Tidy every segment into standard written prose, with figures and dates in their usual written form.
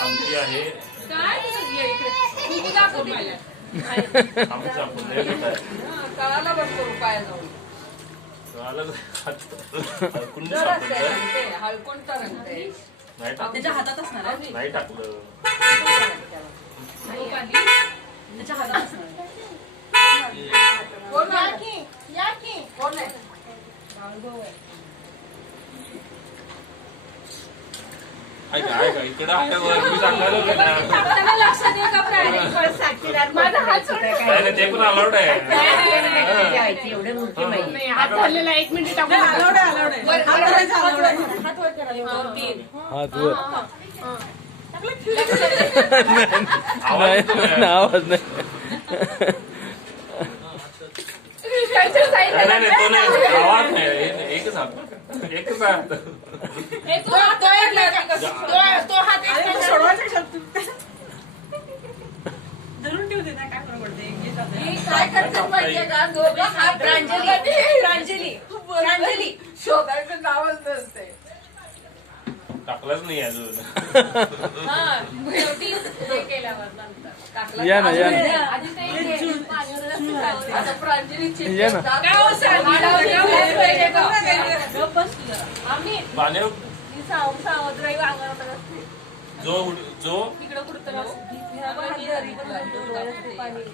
आमटी आहे कळाला बसतो पाया जाऊन हलकून त्याच्या हातात असणार नाही टाकलं त्याच्या हातात असणार कोण आहे ऐका इकडं मी सांगायला लक्षात येऊ का ते पण अलाउड आहे एवढे मोठे माहिती हात धरलेला 1 मिनिट टाकून अलाउड आहे हात वर करा आवाज नाही आवाज नाही एकच हात धरून ठेवते ना काय फरक पडते काय करतात माहितीये का दोघं हात प्रांजली शोधायचं नावच नसते टाकलंच नाही अजून या ना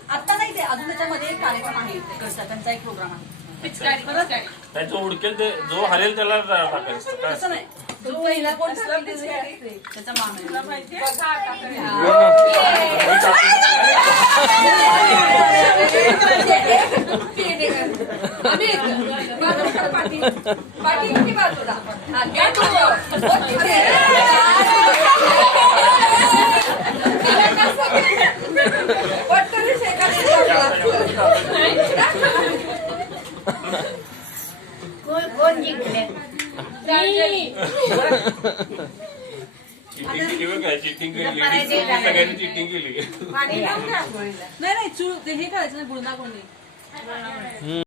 आता नाही ते अजून त्याच्यामध्ये एक कार्यक्रम आहे त्यांचा एक प्रोग्राम आहे जो उडकेल ते जो हरेल त्याला टाकायचं असं नाही जो पहिला कोण त्याचा मामा कोण जिंकले चिटिंग केली सगळ्यांनी चिटिंग केली नाही हे करायचं नाही बुडना कोणी